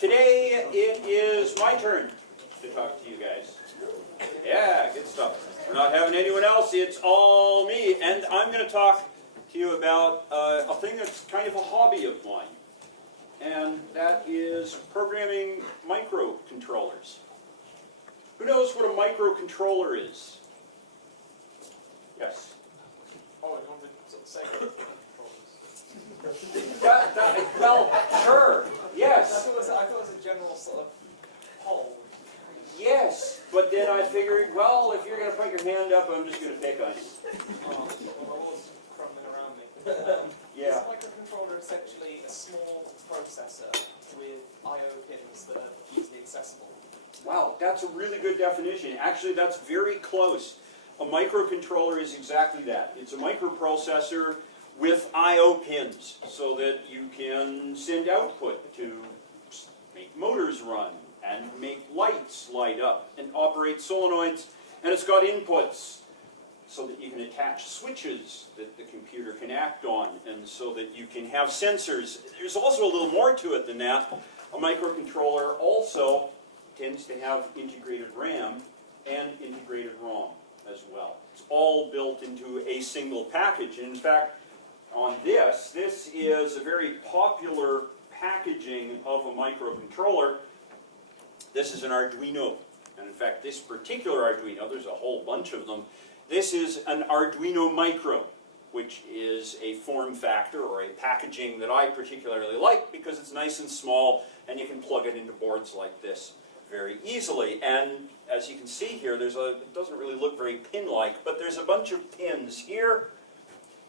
Today it is my turn to talk to you guys. Yeah, good stuff. We're not having anyone else, it's all me. And I'm going to talk to you about a thing that's kind of a hobby of mine. And that is programming microcontrollers. Who knows what a microcontroller is? Yes? Oh, I don't sort of say Well, sure, yes. I thought it was a general sort of poll. Yes, but then I figured, well, if you're going to put your hand up, I'm just going to pick on you. Oh, well, all was crumbling around me. Yeah. Is a microcontroller essentially a small processor with I/O pins that are easily accessible? Wow, that's a really good definition. Actually, that's very close. A microcontroller is exactly that. It's a microprocessor with I/O pins so that you can send output to make motors run and make lights light up and operate solenoids. And it's got inputs so that you can attach switches that the computer can act on and so that you can have sensors. There's also a little more to it than that. A microcontroller also tends to have integrated RAM and integrated ROM as well. It's all built into a single package. And in fact, on this is a very popular packaging of a microcontroller. This is an Arduino. And in fact, this particular Arduino, there's a whole bunch of them, this is an Arduino Micro, which is a form factor or a packaging that I particularly like because it's nice and small and you can plug it into boards like this very easily. And as you can see here, it doesn't really look very pin-like, but there's a bunch of pins here.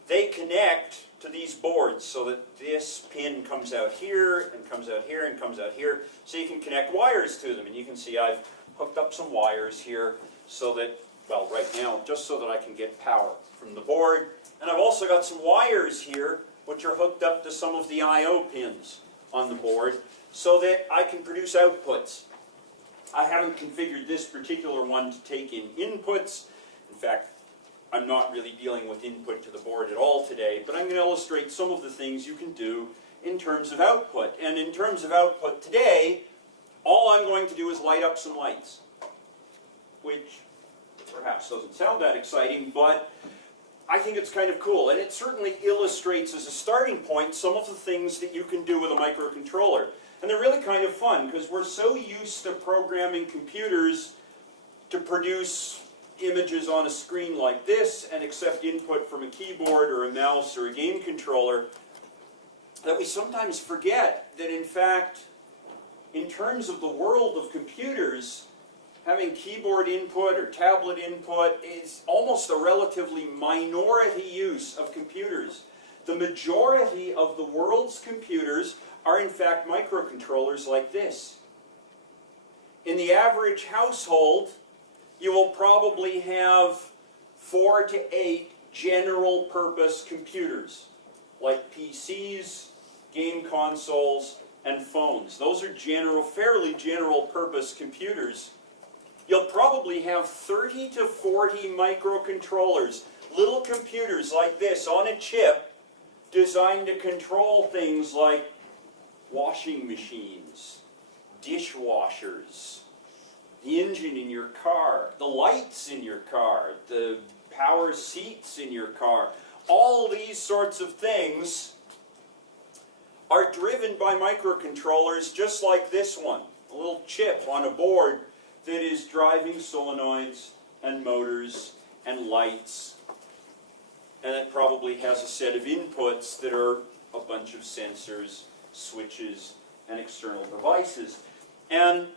They connect to these boards so that this pin comes out here and comes out here and comes out here, so you can connect wires to them. And you can see I've hooked up some wires here so that, well, right now, just so that I can get power from the board. And I've also got some wires here which are hooked up to some of the I/O pins on the board so that I can produce outputs. I haven't configured this particular one to take in inputs. In fact, I'm not really dealing with input to the board at all today, but I'm going to illustrate some of the things you can do in terms of output. And in terms of output today, all I'm going to do is light up some lights, which perhaps doesn't sound that exciting, but I think it's kind of cool. And it certainly illustrates as a starting point some of the things that you can do with a microcontroller. And they're really kind of fun because we're so used to programming computers to produce images on a screen like this and accept input from a keyboard or a mouse or a game controller that we sometimes forget that in fact, in terms of the world of computers, having keyboard input or tablet input is almost a relatively minority use of computers. The majority of the world's computers are in fact microcontrollers like this. In the average household, you will probably have 4 to 8 general purpose computers, like PCs, game consoles, and phones. Those are fairly general purpose computers. You'll probably have 30 to 40 microcontrollers, little computers like this on a chip, designed to control things like washing machines, dishwashers, the engine in your car, the lights in your car, the power seats in your car. All these sorts of things are driven by microcontrollers just like this one. A little chip on a board that is driving solenoids and motors and lights. And it probably has a set of inputs that are a bunch of sensors, switches, and external devices. And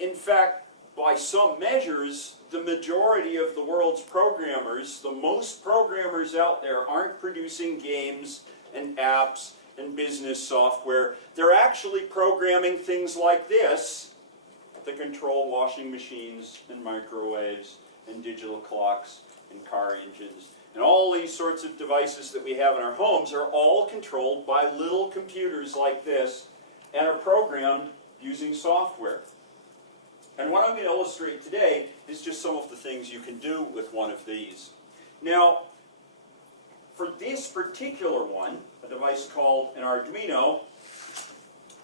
in fact, by some measures, the majority of the world's programmers, the most programmers out there, aren't producing games and apps and business software. They're actually programming things like this that control washing machines and microwaves and digital clocks and car engines. And all these sorts of devices that we have in our homes are all controlled by little computers like this and are programmed using software. And what I'm going to illustrate today is just some of the things you can do with one of these. Now, for this particular one, a device called an Arduino,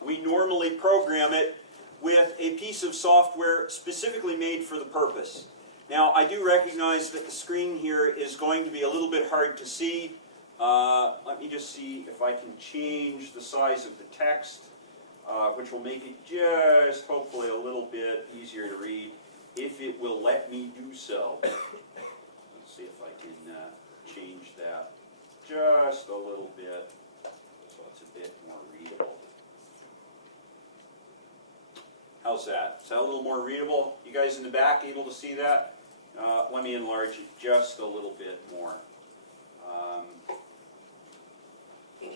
we normally program it with a piece of software specifically made for the purpose. Now, I do recognize that the screen here is going to be a little bit hard to see. Let me just see if I can change the size of the text, which will make it just hopefully a little bit easier to read, if it will let me do so. Let's see if I can change that just a little bit so it's a bit more readable. How's that? Is that a little more readable? You guys in the back able to see that? Let me enlarge it just a little bit more. We'll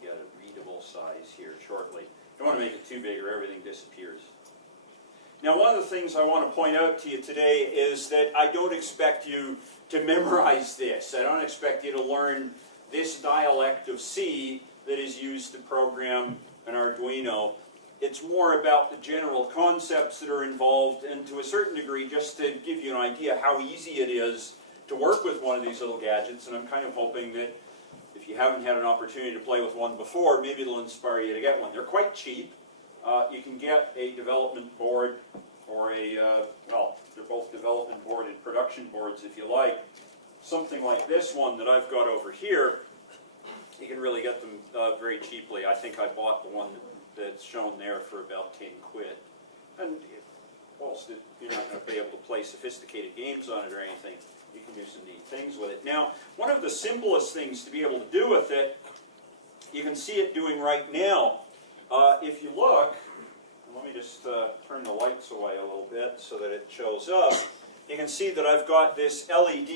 get a readable size here shortly. Don't want to make it too big or everything disappears. Now, one of the things I want to point out to you today is that I don't expect you to memorize this. I don't expect you to learn this dialect of C that is used to program an Arduino. It's more about the general concepts that are involved, and to a certain degree, just to give you an idea how easy it is to work with one of these little gadgets. And I'm kind of hoping that if you haven't had an opportunity to play with one before, maybe it'll inspire you to get one. They're quite cheap. You can get a development board or well, they're both development board and production boards if you like. Something like this one that I've got over here, you can really get them very cheaply. I think I bought the one that's shown there for about 10 quid. And whilst you're not going to be able to play sophisticated games on it or anything, you can do some neat things with it. Now, one of the simplest things to be able to do with it, you can see it doing right now. If you look, let me just turn the lights away a little bit so that it shows up. You can see that I've got this LED,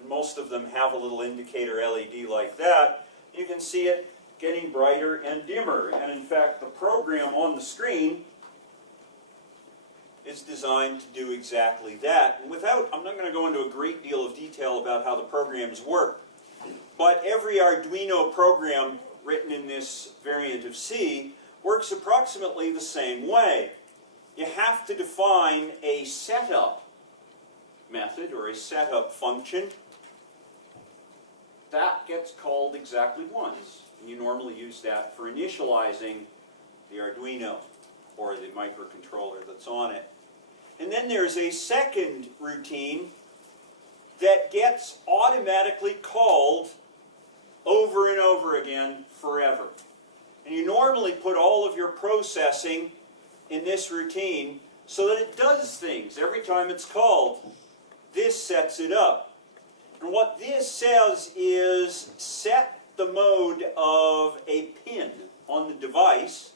and most of them have a little indicator LED like that. You can see it getting brighter and dimmer, and in fact the program on the screen is designed to do exactly that. And I'm not going to go into a great deal of detail about how the programs work, but every Arduino program written in this variant of C works approximately the same way. You have to define a setup method or a setup function. That gets called exactly once. And you normally use that for initializing the Arduino or the microcontroller that's on it. And then there's a second routine that gets automatically called over and over again forever. And you normally put all of your processing in this routine so that it does things every time it's called. This sets it up. And what this says is set the mode of a pin on the device,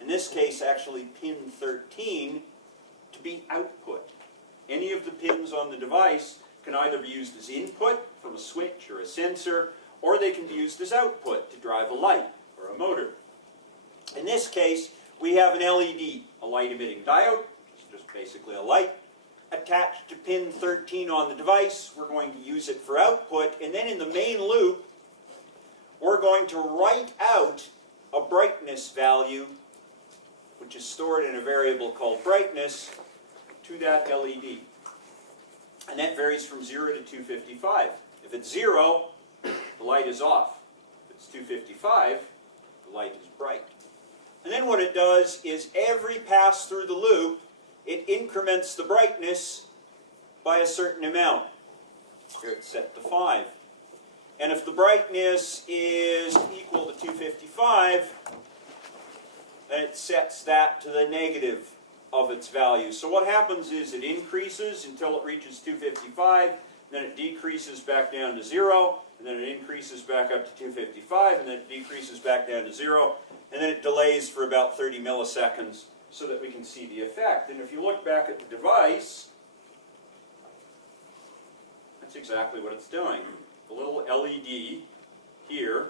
in this case actually pin 13, to be output. Any of the pins on the device can either be used as input from a switch or a sensor, or they can be used as output to drive a light or a motor. In this case, we have an LED, a light-emitting diode, which is just basically a light, attached to pin 13 on the device. We're going to use it for output, and then in the main loop, we're going to write out a brightness value, which is stored in a variable called brightness, to that LED. And that varies from 0 to 255. If it's 0, the light is off. If it's 255, the light is bright. And then what it does is every pass through the loop, it increments the brightness by a certain amount. Here it's set to 5. And if the brightness is equal to 255, then it sets that to the negative of its value. So what happens is it increases until it reaches 255, then it decreases back down to 0, and then it increases back up to 255, and then it decreases back down to 0, and then it delays for about 30 milliseconds so that we can see the effect. And if you look back at the device, that's exactly what it's doing. The little LED here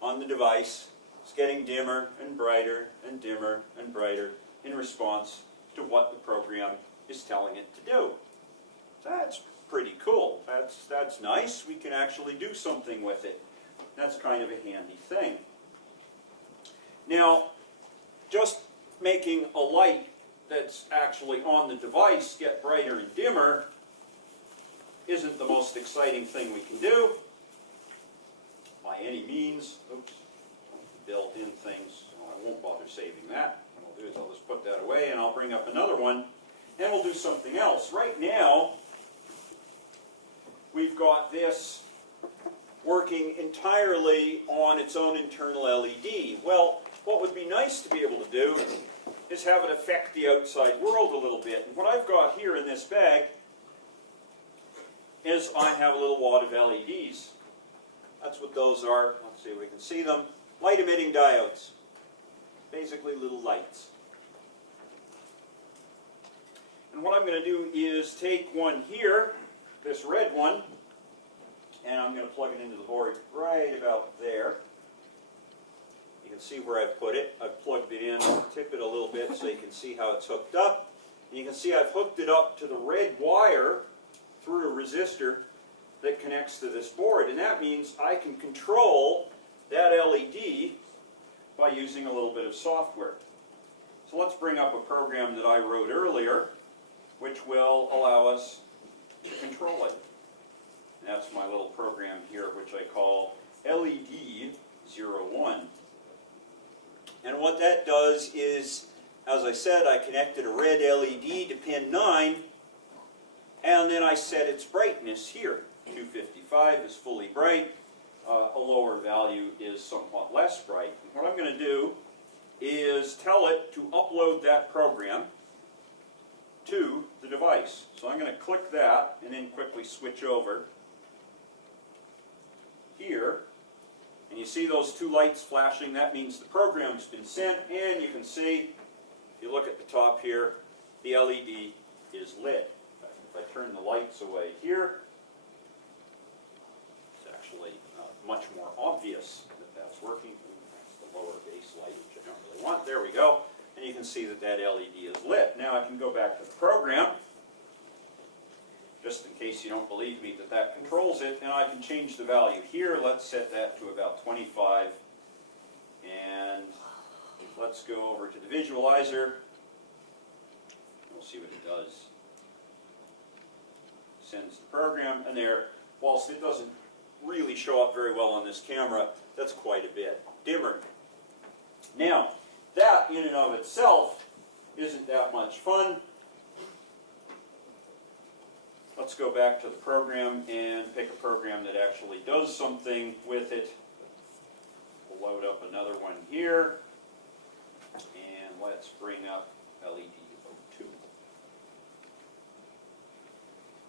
on the device is getting dimmer and brighter and dimmer and brighter in response to what the program is telling it to do. That's pretty cool. That's nice. We can actually do something with it. That's kind of a handy thing. Now, just making a light that's actually on the device get brighter and dimmer isn't the most exciting thing we can do by any means. Oops. built-in things. Well, I won't bother saving that. What I'll do is I'll just put that away, and I'll bring up another one, and we'll do something else. Right now, we've got this working entirely on its own internal LED. Well, what would be nice to be able to do is have it affect the outside world a little bit. And what I've got here in this bag is I have a little wad of LEDs. That's what those are. Let's see if we can see them. Light emitting diodes. Basically little lights. And what I'm going to do is take one here, this red one, and I'm going to plug it into the board right about there. You can see where I've put it. I've plugged it in, tip it a little bit so you can see how it's hooked up. And you can see I've hooked it up to the red wire through a resistor that connects to this board. And that means I can control that LED by using a little bit of software. So let's bring up a program that I wrote earlier, which will allow us to control it. And that's my little program here, which I call LED01. And what that does is, as I said, I connected a red LED to pin 9, and then I set its brightness here. 255 is fully bright. A lower value is somewhat less bright. And what I'm going to do is tell it to upload that program to the device. So I'm going to click that and then quickly switch over here. And you see those two lights flashing. That means the program's been sent. And you can see, if you look at the top here, the LED is lit. If I turn the lights away here, it's actually much more obvious that that's working. That's the lower base light, which I don't really want. There we go. And you can see that that LED is lit. Now I can go back to the program, just in case you don't believe me that that controls it, and I can change the value here. Let's set that to about 25. And let's go over to the visualizer. We'll see what it does. Sends the program, and there, whilst it doesn't really show up very well on this camera, that's quite a bit dimmer. Now, that in and of itself isn't that much fun. Let's go back to the program and pick a program that actually does something with it. We'll load up another one here, and let's bring up LED02.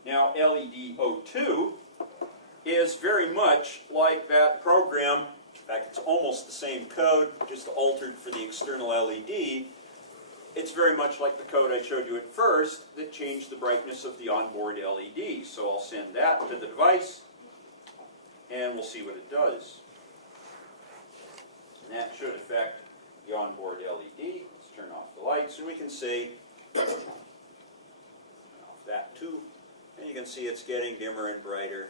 Now, LED02 is very much like that program. In fact, it's almost the same code, just altered for the external LED. It's very much like the code I showed you at first that changed the brightness of the onboard LED. So I'll send that to the device, and we'll see what it does. And that should affect the onboard LED. Let's turn off the lights, and we can see, turn off that too, and you can see it's getting dimmer and brighter,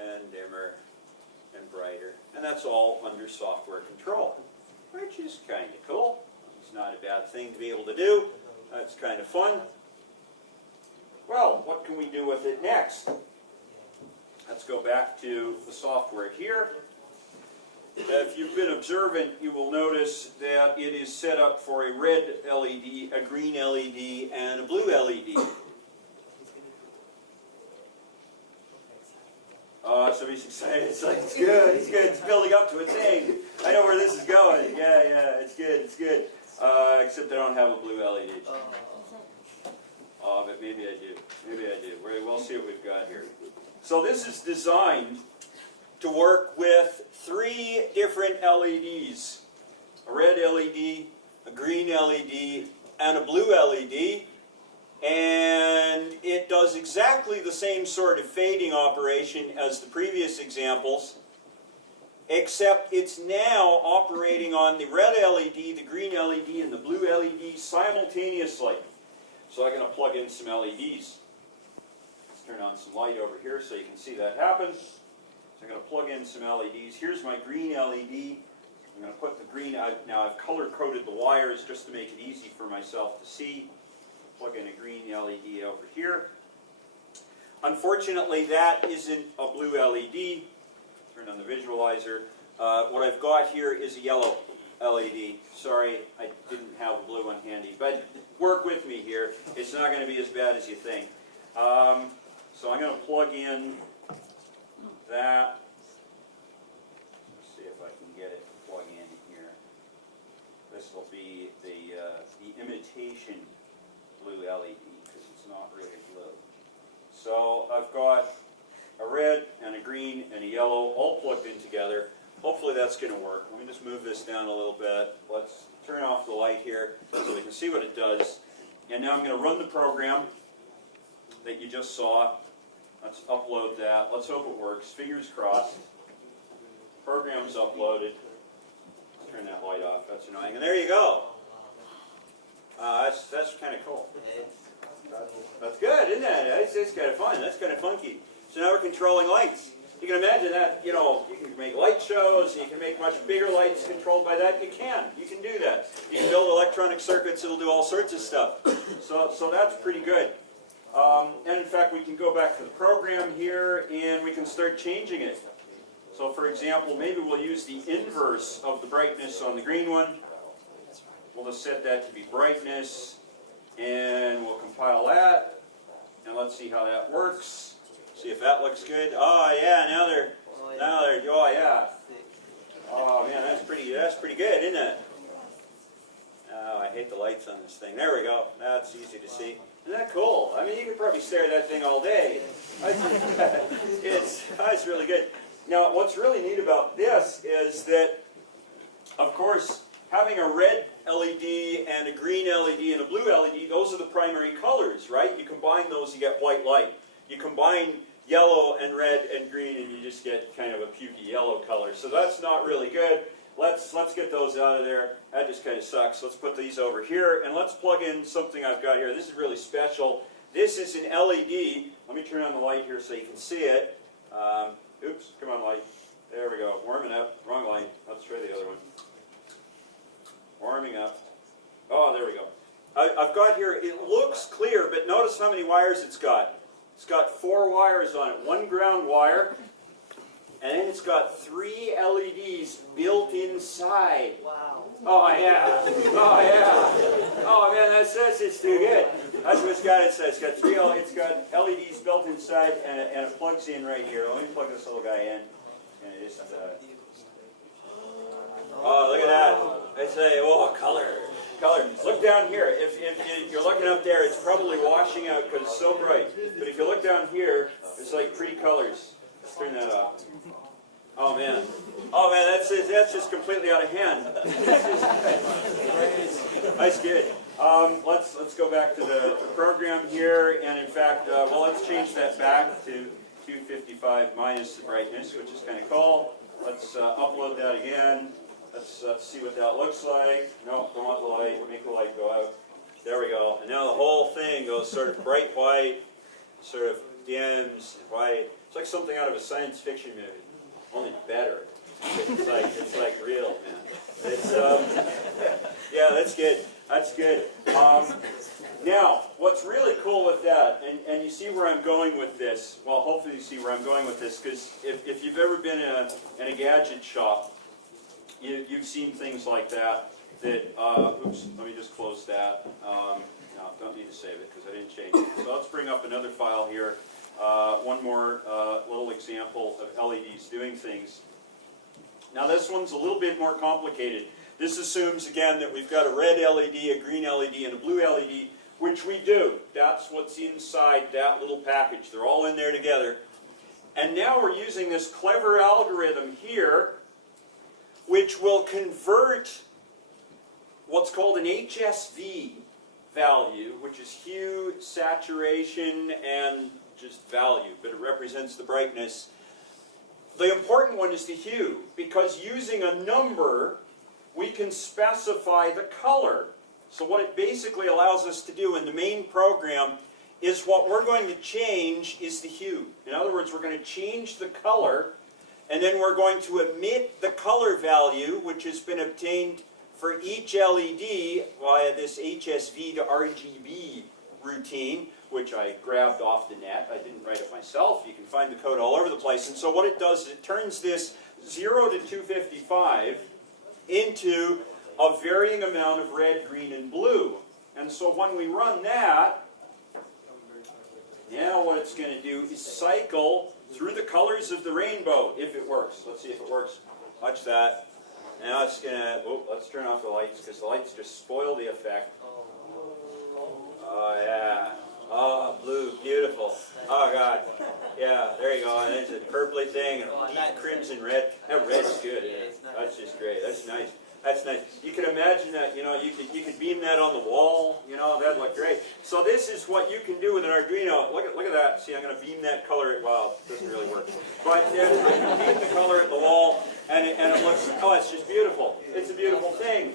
and dimmer and brighter. And that's all under software control, which is kind of cool. It's not a bad thing to be able to do. It's kind of fun. Well, what can we do with it next? Let's go back to the software here. If you've been observant, you will notice that it is set up for a red LED, a green LED, and a blue LED. So he's excited. It's like, it's good, it's good. It's building up to a thing. I know where this is going. Yeah, it's good, it's good. Except I don't have a blue LED. But maybe I do. Maybe I do. We'll see what we've got here. So this is designed to work with 3 different LEDs. A red LED, a green LED, and a blue LED. And it does exactly the same sort of fading operation as the previous examples, except it's now operating on the red LED, the green LED, and the blue LED simultaneously. So I'm going to plug in some LEDs. Let's turn on some light over here so you can see that happen. So I'm going to plug in some LEDs. Here's my green LED. I'm going to put the green out. Now I've color-coded the wires just to make it easy for myself to see. Plug in a green LED over here. Unfortunately, that isn't a blue LED. Turn on the visualizer. What I've got here is a yellow LED. Sorry, I didn't have a blue one handy, but work with me here. It's not going to be as bad as you think. So I'm going to plug in that. Let's see if I can get it to plug in here. This will be the imitation blue LED because it's not really blue. So I've got a red and a green and a yellow all plugged in together. Hopefully that's going to work. Let me just move this down a little bit. Let's turn off the light here so we can see what it does. And now I'm going to run the program that you just saw. Let's upload that. Let's hope it works. Fingers crossed. Program's uploaded. Let's turn that light off. That's annoying. And there you go. That's kind of cool. That's good, isn't it? It's kind of fun. That's kind of funky. So now we're controlling lights. You can imagine that, you can make light shows, you can make much bigger lights controlled by that. You can do that. You can build electronic circuits, it'll do all sorts of stuff. So that's pretty good. And in fact, we can go back to the program here and we can start changing it. So for example, maybe we'll use the inverse of the brightness on the green one. We'll just set that to be brightness, and we'll compile that, and let's see how that works. See if that looks good. Oh yeah, now they're, oh yeah. Oh man, that's pretty good, isn't it? Oh, I hate the lights on this thing. There we go. That's easy to see. Isn't that cool? I mean, you could probably stare at that thing all day. It's really good. Now, what's really neat about this is that, of course, having a red LED and a green LED and a blue LED, those are the primary colors, right? You combine those, you get white light. You combine yellow and red and green, and you just get kind of a pukey yellow color. So that's not really good. Let's get those out of there. That just kind of sucks. Let's put these over here, and let's plug in something I've got here. This is really special. This is an LED. Let me turn on the light here so you can see it. Oops, come on, light. There we go. Warming up. Wrong light. Let's try the other one. Warming up. Oh, there we go. I've got here, it looks clear, but notice how many wires it's got. It's got 4 wires on it. 1 ground wire, and then it's got 3 LEDs built inside. Wow. Oh yeah. Oh yeah. Oh man, it's too good. That's what it's got. It's got LEDs built inside, and it plugs in right here. Let me plug this little guy in. And it just, oh, look at that. It's color. Look down here. If you're looking up there, it's probably washing out because it's so bright. But if you look down here, it's like pretty colors. Let's turn that off. Oh man. Oh man, that's just completely out of hand. That's good. Let's go back to the program here, and in fact, let's change that back to 255 minus the brightness, which is kind of cool. Let's upload that again. Let's see what that looks like. No, don't want the light. Make the light go out. There we go. And now the whole thing goes sort of bright white, sort of dims white. It's like something out of a science fiction movie, only better. It's like real, man. Yeah, that's good. That's good. Now, what's really cool with that, and you see where I'm going with this. Well, hopefully you see where I'm going with this, because if you've ever been in a gadget shop, you've seen things like that. Oops, let me just close that. No, don't need to save it because I didn't change it. So let's bring up another file here. One more little example of LEDs doing things. Now this one's a little bit more complicated. This assumes, again, that we've got a red LED, a green LED, and a blue LED, which we do. That's what's inside that little package. They're all in there together. And now we're using this clever algorithm here, which will convert what's called an HSV value, which is hue, saturation, and just value, but it represents the brightness. The important one is the hue, because using a number, we can specify the color. So what it basically allows us to do in the main program is what we're going to change is the hue. In other words, we're going to change the color, and then we're going to emit the color value, which has been obtained for each LED via this HSV to RGB routine, which I grabbed off the net. I didn't write it myself. You can find the code all over the place. And so what it does is it turns this 0 to 255 into a varying amount of red, green, and blue. And so when we run that, now what it's going to do is cycle through the colors of the rainbow, if it works. Let's see if it works. Watch that. Now it's going to, oh, let's turn off the lights, because the lights just spoil the effect. Oh, yeah. Oh, blue, beautiful. Oh, God. Yeah, there you go. And there's a purpley thing, and a deep crimson red. That red's good. Yeah. That's just great. That's nice. That's nice. You can imagine that, you know, you could beam that on the wall, you know, that'd look great. So this is what you can do with an Arduino. Look at that. See, I'm going to beam that color at, well, it doesn't really work. But I can beam the color at the wall, and it looks, oh, it's just beautiful. It's a beautiful thing.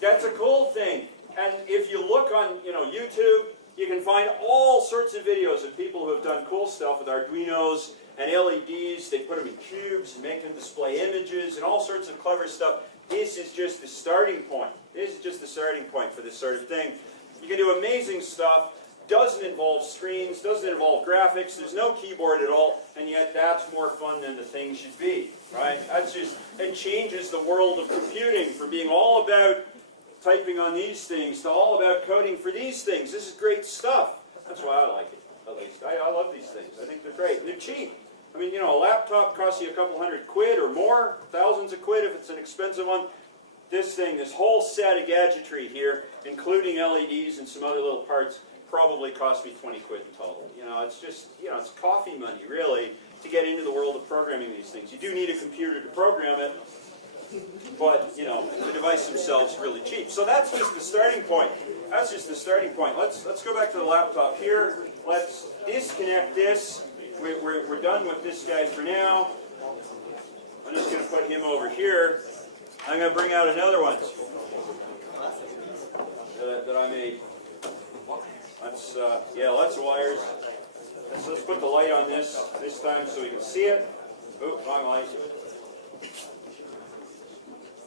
That's a cool thing. And if you look on, you know, YouTube, you can find all sorts of videos of people who have done cool stuff with Arduinos and LEDs. They put them in cubes and make them display images and all sorts of clever stuff. This is just the starting point. This is just the starting point for this sort of thing. You can do amazing stuff. Doesn't involve screens, doesn't involve graphics, there's no keyboard at all, and yet that's more fun than the thing should be, right? That's just, it changes the world of computing from being all about typing on these things to all about coding for these things. This is great stuff. That's why I like it, at least. I love these things. I think they're great. And they're cheap. I mean, you know, a laptop costs you a couple $100 or more, thousands of quid if it's an expensive one. This thing, this whole set of gadgetry here, including LEDs and some other little parts, probably cost me 20 quid in total. You know, it's just, you know, it's coffee money, really, to get into the world of programming these things. You do need a computer to program it, but, you know, the device themselves are really cheap. So that's just the starting point. That's just the starting point. Let's go back to the laptop here. Let's disconnect this. We're done with this guy for now. I'm just going to put him over here. I'm going to bring out another one that I made. That's, yeah, lots of wires. Let's put the light on this time so we can see it. Oh, wrong light.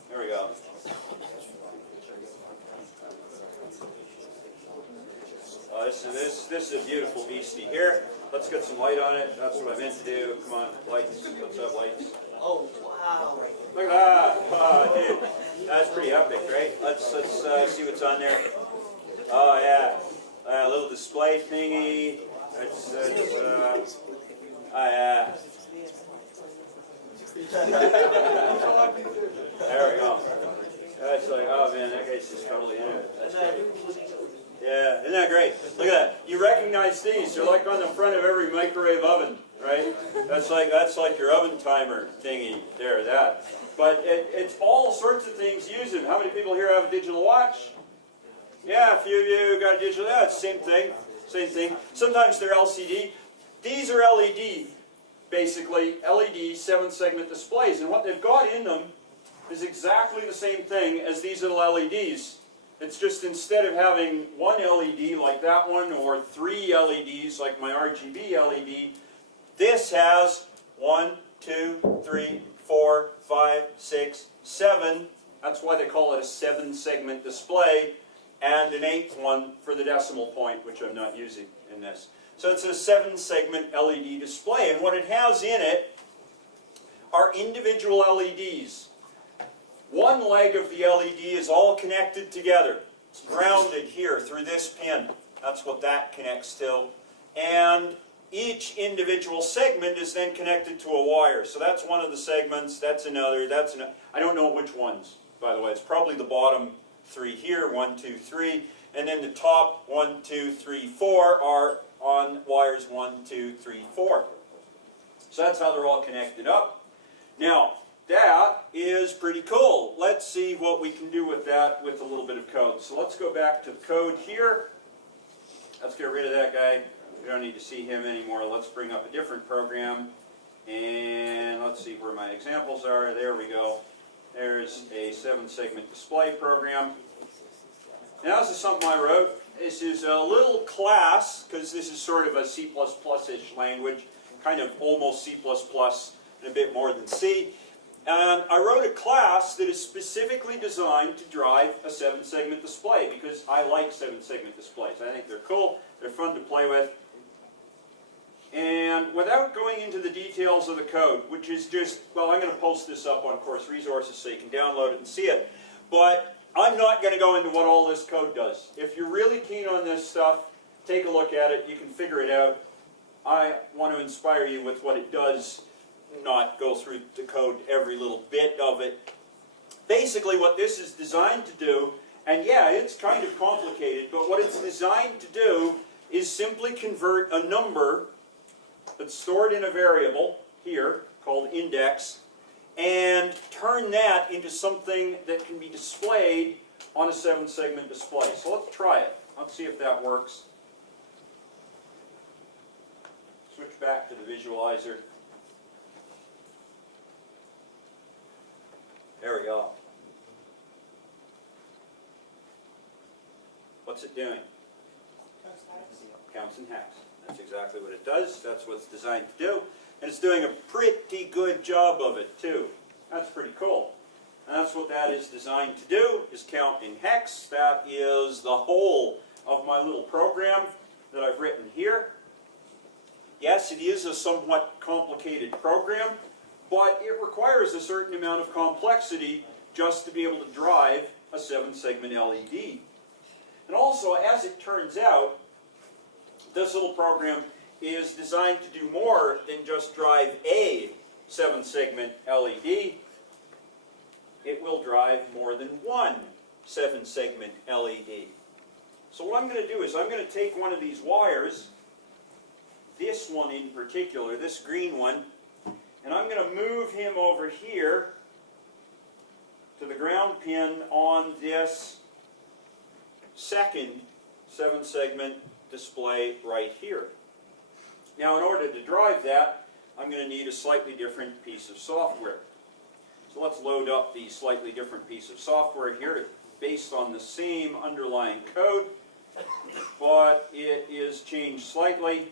There we go. This is a beautiful beastie here. Let's get some light on it. That's what I meant to do. Come on, lights. Let's have lights. Oh, wow. Look at that. Oh, dude. That's pretty epic, right? Let's see what's on there. Oh, yeah. A little display thingy. Oh, yeah. There we go. That's like, oh man, that guy's just totally into it. That's great. Yeah, isn't that great? Look at that. You recognize these. They're like on the front of every microwave oven, right? That's like your oven timer thingy. There, that. But it's all sorts of things used. How many people here have a digital watch? Yeah, a few of you got a digital. Yeah, it's the same thing. Same thing. Sometimes they're LCD. These are LED, basically. LED 7-segment displays. And what they've got in them is exactly the same thing as these little LEDs. It's just instead of having one LED like that one or 3 LEDs like my RGB LED, this has 1, 2, 3, 4, 5, 6, 7. That's why they call it a 7-segment display, and an 8th one for the decimal point, which I'm not using in this. So it's a 7-segment LED display, and what it has in it are individual LEDs. One leg of the LED is all connected together. It's grounded here through this pin. That's what that connects to. And each individual segment is then connected to a wire. So that's one of the segments, that's another, that's another. I don't know which ones, by the way. It's probably the bottom 3 here, 1, 2, 3. And then the top 1, 2, 3, 4 are on wires 1, 2, 3, 4. So that's how they're all connected up. Now, that is pretty cool. Let's see what we can do with that with a little bit of code. So let's go back to the code here. Let's get rid of that guy. We don't need to see him anymore. Let's bring up a different program. And let's see where my examples are. There we go. There's a 7-segment display program. Now this is something I wrote. This is a little class, because this is sort of a C++-ish language, kind of almost C++ and a bit more than C. And I wrote a class that is specifically designed to drive a 7-segment display, because I like 7-segment displays. I think they're cool, they're fun to play with. And without going into the details of the code, which is just, well, I'm going to post this up on Course Resources so you can download it and see it, but I'm not going to go into what all this code does. If you're really keen on this stuff, take a look at it. You can figure it out. I want to inspire you with what it does, not go through the code every little bit of it. Basically what this is designed to do, and yeah, it's kind of complicated, but what it's designed to do is simply convert a number that's stored in a variable here called index and turn that into something that can be displayed on a 7-segment display. So let's try it. Let's see if that works. Switch back to the visualizer. There we go. What's it doing? Counts and hacks. That's exactly what it does. That's what it's designed to do. And it's doing a pretty good job of it, too. That's pretty cool. And that's what that is designed to do, is count in hex. That is the whole of my little program that I've written here. Yes, it is a somewhat complicated program, but it requires a certain amount of complexity just to be able to drive a 7-segment LED. And also, as it turns out, this little program is designed to do more than just drive a 7-segment LED. It will drive more than one 7-segment LED. So what I'm going to do is I'm going to take one of these wires, this one in particular, this green one, and I'm going to move him over here to the ground pin on this second 7-segment display right here. Now, in order to drive that, I'm going to need a slightly different piece of software. So let's load up the slightly different piece of software here, based on the same underlying code, but it is changed slightly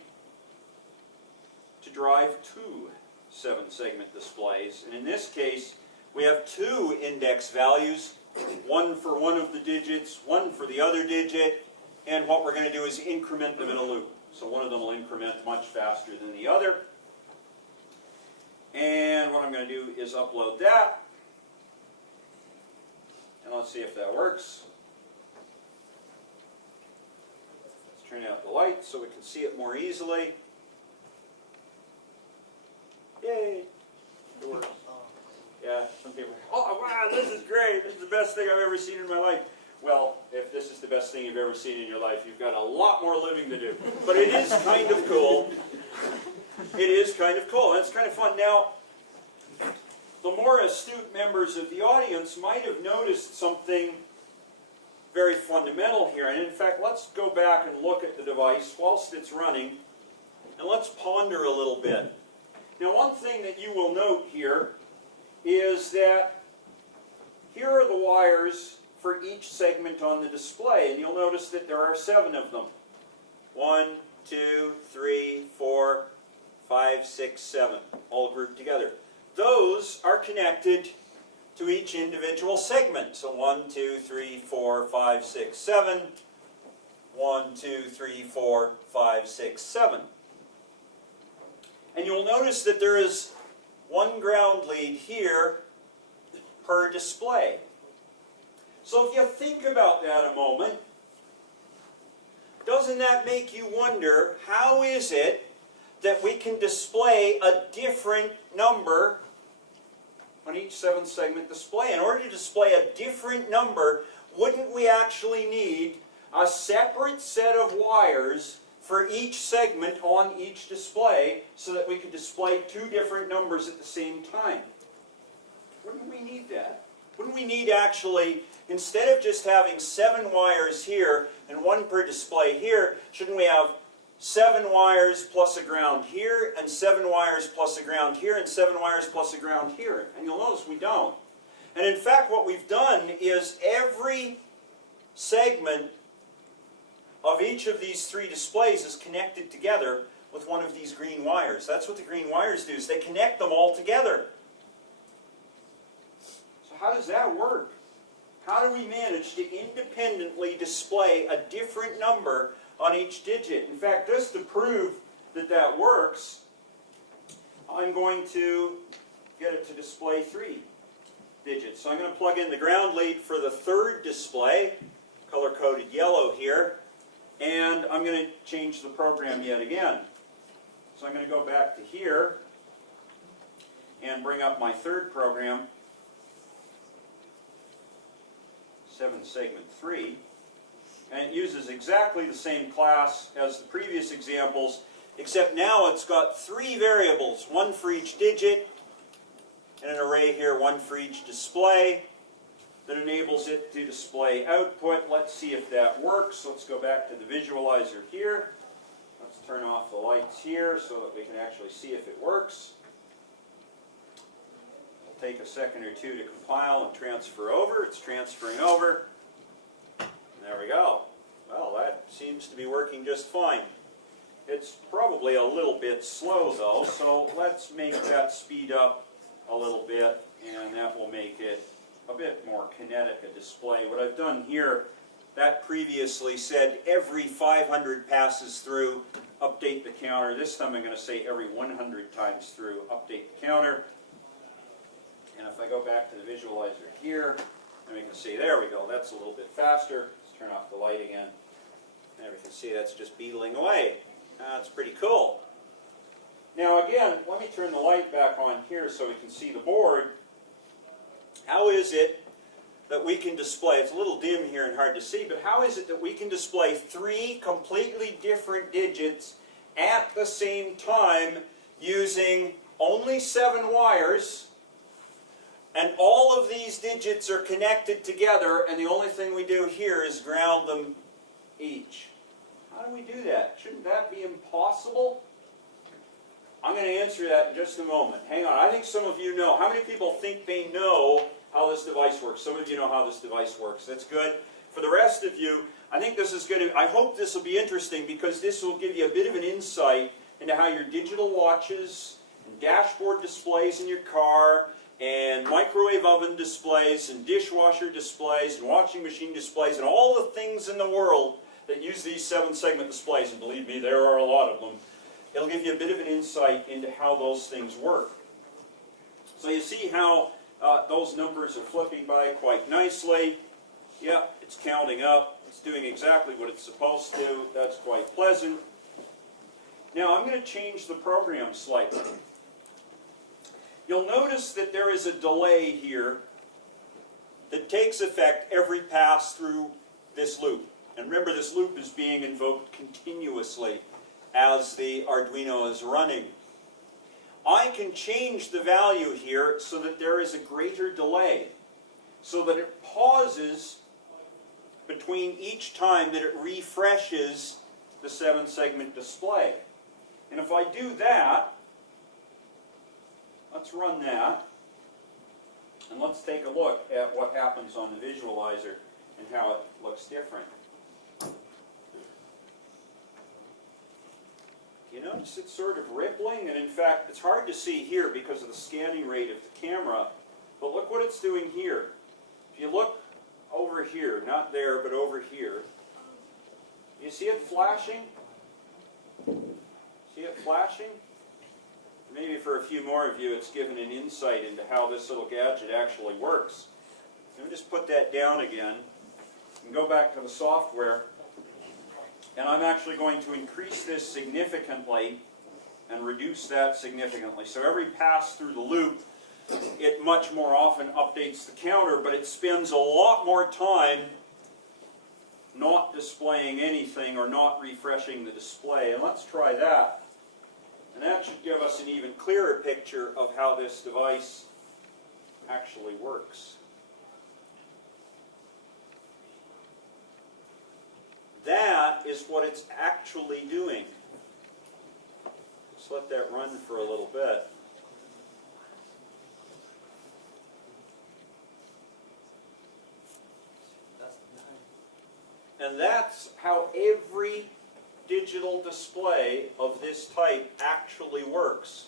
to drive 2 7-segment displays. And in this case, we have 2 index values, one for one of the digits, one for the other digit, and what we're going to do is increment them in a loop. So one of them will increment much faster than the other. And what I'm going to do is upload that. And let's see if that works. Let's turn out the light so we can see it more easily. Yay! It works. Yeah, some people, oh wow, this is great. This is the best thing I've ever seen in my life. Well, if this is the best thing you've ever seen in your life, you've got a lot more living to do. But it is kind of cool. It is kind of cool. It's kind of fun. Now, the more astute members of the audience might have noticed something very fundamental here. And in fact, let's go back and look at the device whilst it's running, and let's ponder a little bit. Now, one thing that you will note here is that here are the wires for each segment on the display, and you'll notice that there are 7 of them. 1, 2, 3, 4, 5, 6, 7, all grouped together. Those are connected to each individual segment. So 1, 2, 3, 4, 5, 6, 7. 1, 2, 3, 4, 5, 6, 7. And you'll notice that there is one ground lead here per display. So if you think about that a moment, doesn't that make you wonder, how is it that we can display a different number on each 7-segment display? In order to display a different number, wouldn't we actually need a separate set of wires for each segment on each display so that we could display 2 different numbers at the same time? Wouldn't we need that? Wouldn't we need actually, instead of just having 7 wires here and 1 per display here, shouldn't we have 7 wires plus a ground here, and 7 wires plus a ground here, and 7 wires plus a ground here? And you'll notice we don't. And in fact, what we've done is every segment of each of these 3 displays is connected together with one of these green wires. That's what the green wires do, is they connect them all together. So how does that work? How do we manage to independently display a different number on each digit? In fact, just to prove that that works, I'm going to get it to display 3 digits. So I'm going to plug in the ground lead for the third display, color-coded yellow here, and I'm going to change the program yet again. So I'm going to go back to here and bring up my third program, 7 segment 3, and it uses exactly the same class as the previous examples, except now it's got 3 variables, 1 for each digit, and an array here, 1 for each display, that enables it to display output. Let's see if that works. Let's go back to the visualizer here. Let's turn off the lights here so that we can actually see if it works. It'll take a second or two to compile and transfer over. It's transferring over. And there we go. Well, that seems to be working just fine. It's probably a little bit slow though, so let's make that speed up a little bit, and that will make it a bit more kinetic a display. What I've done here, that previously said every 500 passes through, update the counter. This time I'm going to say every 100 times through, update the counter. And if I go back to the visualizer here, and we can see, there we go, that's a little bit faster. Let's turn off the light again. There we can see that's just beetling away. That's pretty cool. Now again, let me turn the light back on here so we can see the board. How is it that we can display, it's a little dim here and hard to see, but how is it that we can display 3 completely different digits at the same time using only 7 wires, and all of these digits are connected together, and the only thing we do here is ground them each? How do we do that? Shouldn't that be impossible? I'm going to answer that in just a moment. Hang on. I think some of you know. How many people think they know how this device works? Some of you know how this device works. That's good. For the rest of you, I think this is going to, I hope this will be interesting because this will give you a bit of an insight into how your digital watches and dashboard displays in your car and microwave oven displays and dishwasher displays and washing machine displays and all the things in the world that use these 7-segment displays, and believe me, there are a lot of them. It'll give you a bit of an insight into how those things work. So you see how those numbers are flipping by quite nicely. Yeah, it's counting up. It's doing exactly what it's supposed to. That's quite pleasant. Now I'm going to change the program slightly. You'll notice that there is a delay here that takes effect every pass through this loop. And remember, this loop is being invoked continuously as the Arduino is running. I can change the value here so that there is a greater delay, so that it pauses between each time that it refreshes the 7-segment display. And if I do that, let's run that, and let's take a look at what happens on the visualizer and how it looks different. You notice it's sort of rippling, and in fact it's hard to see here because of the scanning rate of the camera, but look what it's doing here. If you look over here, not there, but over here, you see it flashing? See it flashing? Maybe for a few more of you it's given an insight into how this little gadget actually works. Let me just put that down again and go back to the software. And I'm actually going to increase this significantly and reduce that significantly. So every pass through the loop, it much more often updates the counter, but it spends a lot more time not displaying anything or not refreshing the display. And let's try that. And that should give us an even clearer picture of how this device actually works. That is what it's actually doing. Let's let that run for a little bit. And that's how every digital display of this type actually works.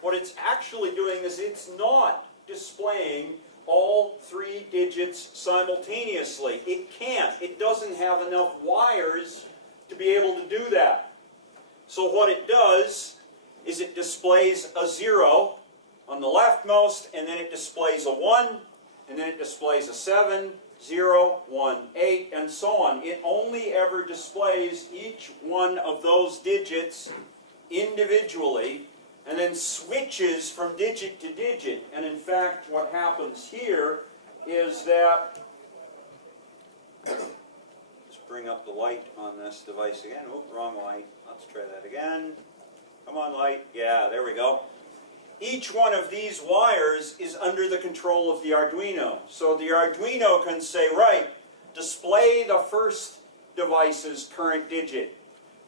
What it's actually doing is it's not displaying all 3 digits simultaneously. It can't. It doesn't have enough wires to be able to do that. So what it does is it displays a 0 on the leftmost, and then it displays a 1, and then it displays a 7, 0, 1, 8, and so on. It only ever displays each one of those digits individually, and then switches from digit to digit. And in fact, what happens here is that, let's bring up the light on this device again. Oh, wrong light. Let's try that again. Come on, light. Yeah, there we go. Each one of these wires is under the control of the Arduino. So the Arduino can say, right, display the first device's current digit.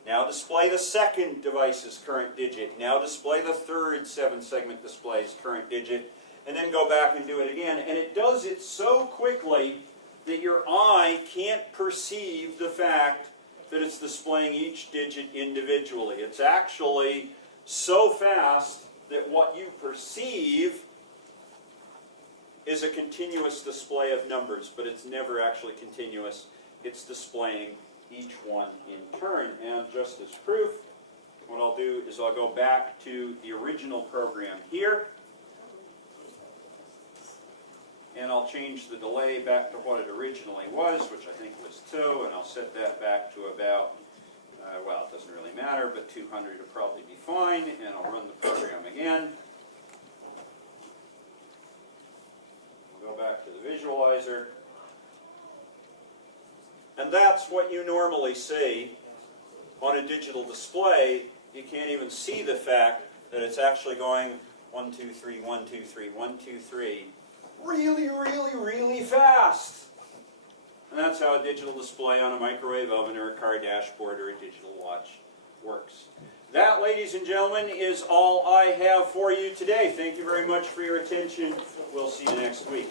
Now display the second device's current digit. Now display the third 7-segment display's current digit. And then go back and do it again. And it does it so quickly that your eye can't perceive the fact that it's displaying each digit individually. It's actually so fast that what you perceive is a continuous display of numbers, but it's never actually continuous. It's displaying each one in turn. And just as proof, what I'll do is I'll go back to the original program here, and I'll change the delay back to what it originally was, which I think was 2, and I'll set that back to about, well, it doesn't really matter, but 200 will probably be fine, and I'll run the program again. We'll go back to the visualizer. And that's what you normally see on a digital display. You can't even see the fact that it's actually going 1, 2, 3, 1, 2, 3, 1, 2, 3, really, really, really fast. And that's how a digital display on a microwave oven or a car dashboard or a digital watch works. That, ladies and gentlemen, is all I have for you today. Thank you very much for your attention. We'll see you next week.